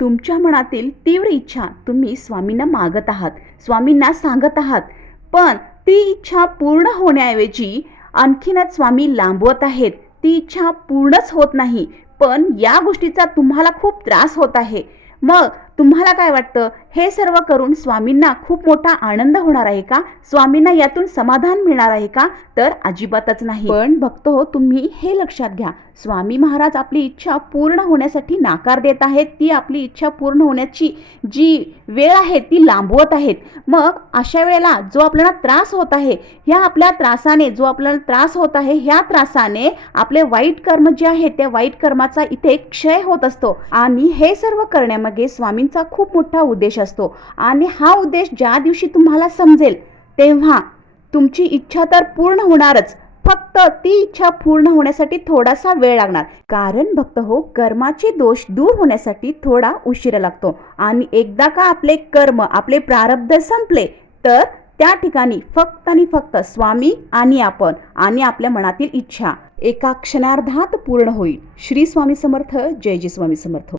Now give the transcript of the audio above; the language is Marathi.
तुमच्या मनातील तीव्र इच्छा तुम्ही स्वामींना मागत आहात, स्वामींना सांगत आहात, पण ती इच्छा पूर्ण होण्याऐवजी आणखीनच स्वामी लांबवत आहेत. ती इच्छा पूर्णच होत नाही, पण या गोष्टीचा तुम्हाला खूप त्रास होत आहे. मग तुम्हाला काय वाटतं, हे सर्व करून स्वामींना खूप मोठा आनंद होणार आहे का? स्वामींना यातून समाधान मिळणार आहे का? तर अजिबातच नाही. पण भक्त हो, तुम्ही हे लक्षात घ्या, स्वामी महाराज आपली इच्छा पूर्ण होण्यासाठी नाकार देत आहेत. ती आपली इच्छा पूर्ण होण्याची जी वेळ आहे ती लांबवत आहेत. मग अशा वेळेला जो आपल्याला त्रास होत आहे, ह्या आपल्या त्रासाने जो आपल्याला त्रास होत आहे, ह्या त्रासाने आपले वाईट कर्म जे आहे त्या वाईट कर्माचा इथे क्षय होत असतो. आणि हे सर्व करण्यामागे स्वामींचा खूप मोठा उद्देश असतो. आणि हा उद्देश ज्या दिवशी तुम्हाला समजेल तेव्हा तुमची इच्छा तर पूर्ण होणारच, फक्त ती इच्छा पूर्ण होण्यासाठी थोडासा वेळ लागणार. कारण भक्त हो, कर्माचे दोष दूर होण्यासाठी थोडा उशीर लागतो. आणि एकदा का आपले कर्म, आपले प्रारब्ध संपले, तर त्या ठिकाणी फक्त आणि फक्त स्वामी आणि आपण आणि आपल्या मनातील इच्छा एका क्षणार्धात पूर्ण होईल. श्री स्वामी समर्थ. जय जी स्वामी समर्थ.